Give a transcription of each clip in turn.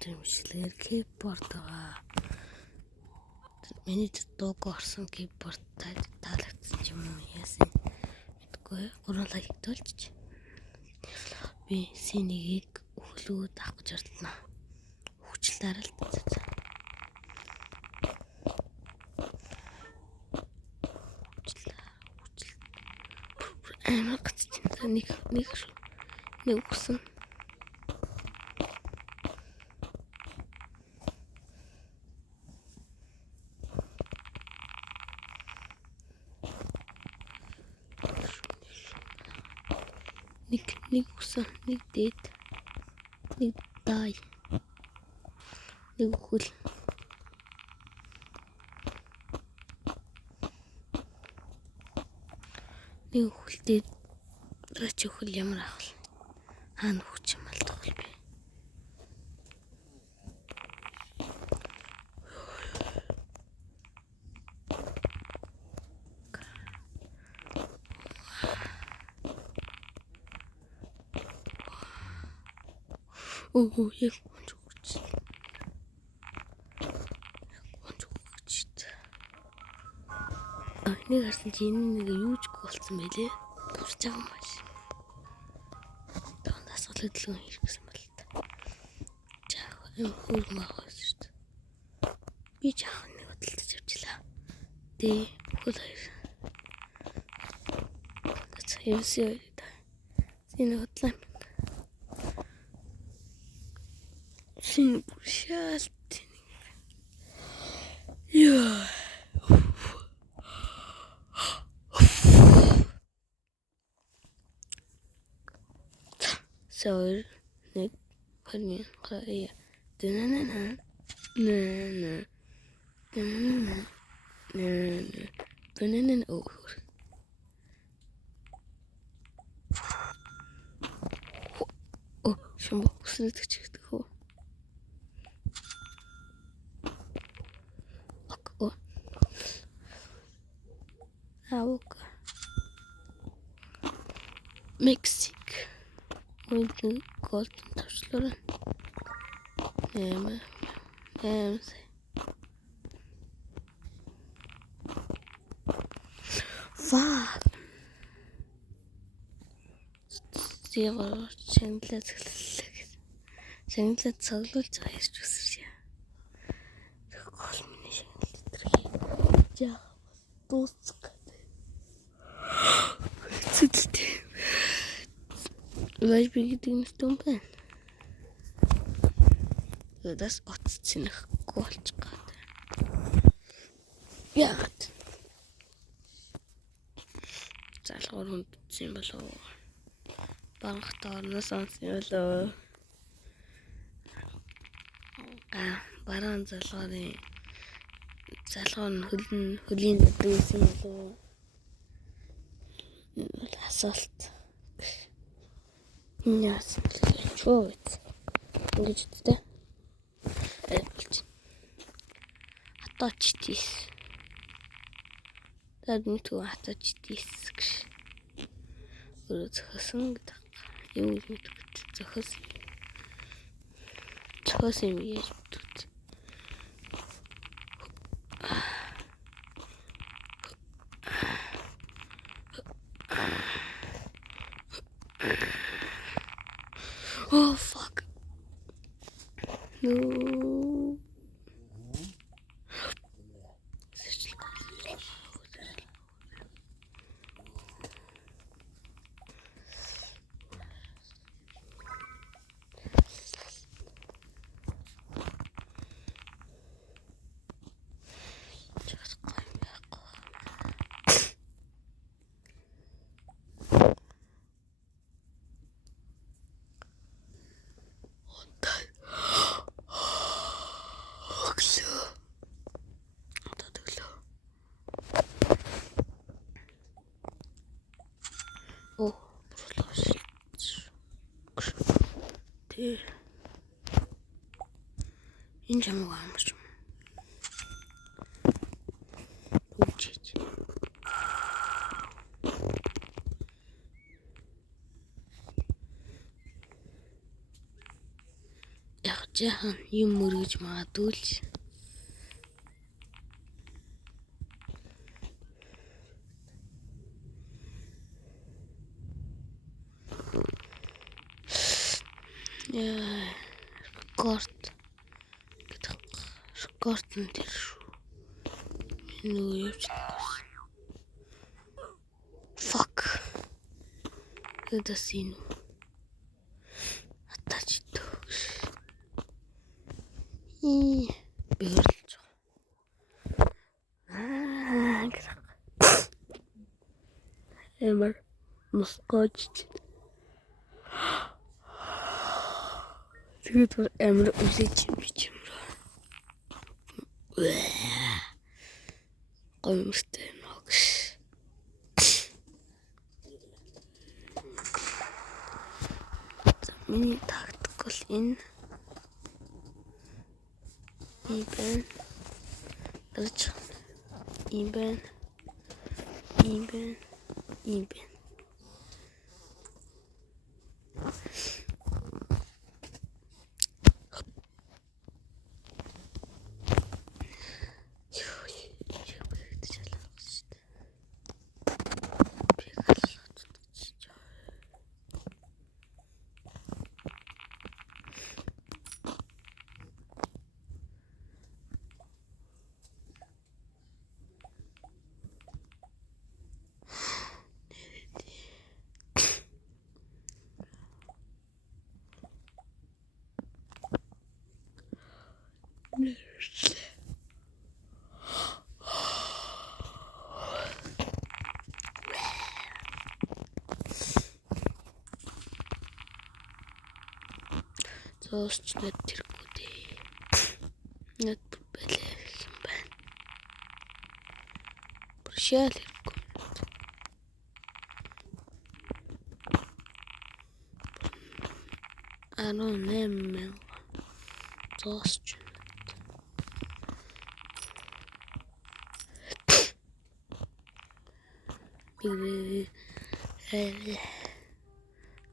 Тэмшлэр keyboard байгаа. Миний дууг орсон keyboard таалагдсан юм уу яасан мэдгүй. 3 лайк толж. Би синийг өглөө авах гэж ордлоо. Хүчил даралт. Нэг усан. Нэг усан, нэг дээд, нэг дай, нэг хөл. Нэг хөлтэй рач хөл ямар авах. Хаана хүч юм алдах вэ би? Яг онцгойч. Нэг харсан чи энэ нэг юуж болсон байлээ. Турж байгаа юм байна. Танд асуулт хөдөлгөөн хийсэн бол та. Жаа хөрмөөхөөс шүү дээ. Би жаа нэг бодлож авчлаа. Дээ бүхэл хоёр. Тэцээсээ син хотлаа. Син шалт. Яа. So, нэг хөрмийн хаяа. Дэнэнэн. Дэнэнэн оо. Оо, шамбо үсрэдэг чигдэг хөө. Оо. Аук. Мексик. Golden тавчлаараа. Ваа. Зэвэр чандлаа цэглэлээ. Чандлаа цоглуулж байгаа ярьж үсэрч яа. Гол миний шанал дээр. Жаа дуусах. Цэглэлтэй. Ваш би гэдэг нь юм байна. Тэдээс оцчихгүй болж байгаа. Яагаад? Залгуур хүндсэн болов. Банхтаа орноос онсон болов. Бараан залгуур хөлийн өдрөөсөн болов. Асуулт. Яас чөөт ингэж үттэй болж хатаачтис тад мэдгүй хатаачтис гэж өөрөө зөхсөн гэдэг юм мэдгүй зөхос юм яаж мэдгүй Oh fuck. No. Oh, энэ юм уу амарч юм. Үчиж. Яг ч жаахан юм мөргөж магадгүй л. Рекорд нь тэр шүү. Нөө явж байгаа. Fuck. Это син. Атач төгс. Бэрлж. Эмэр мускоч. Тэгээд эмэр үсэж юм. Гомстэй ногш. Миний тактикл энэ ибэн дэрч ибэн Зоосч нэт тэргүй дээ. Нэт бэлээ юм байна. Бэршээл хэрэггүй. 18 зоосч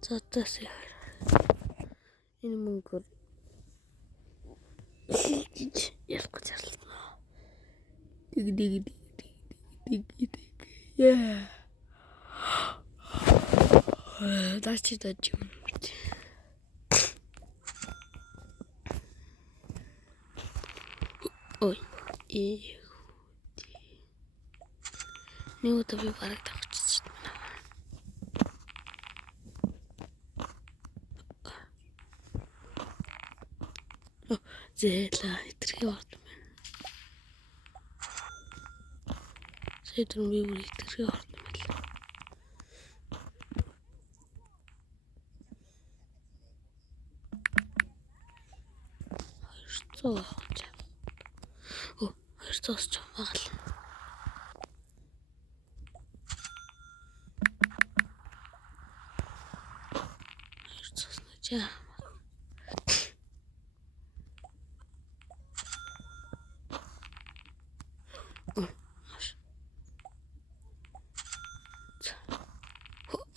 зотос энэ мөнгөөр ялах гэжарлаа. Dig. Yeah. Дачи юм. Ой. Нэг удаа би бараг тавчихсан байна. Зэла итгэх орд байна. Сэтрэн би бүр итгэх орд байна. Хоёрцоос ч багал. Хоёрцоос нэ.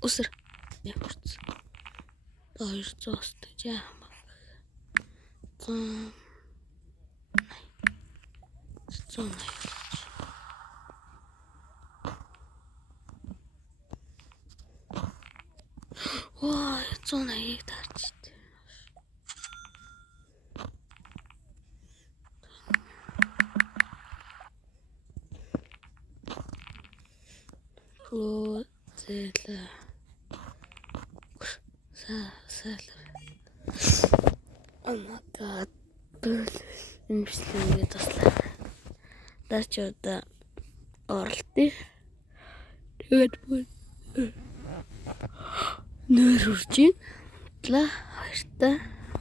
Усэр ямарч. Хоёрцоос нэ. Ой, 180 тарч. Оо, зэла. Oh my god. Энэ бичлэгээ таслаа. Даач одоо оролтыг. Тэгээд бүр нөр үржин.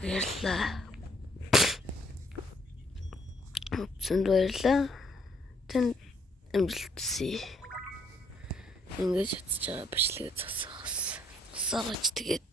Баярлалаа. Үцэнд баярлалаа. Тэн амжилтсий. Ингэж чадчих байгаа бичлэгээ засахаас. Тэгээд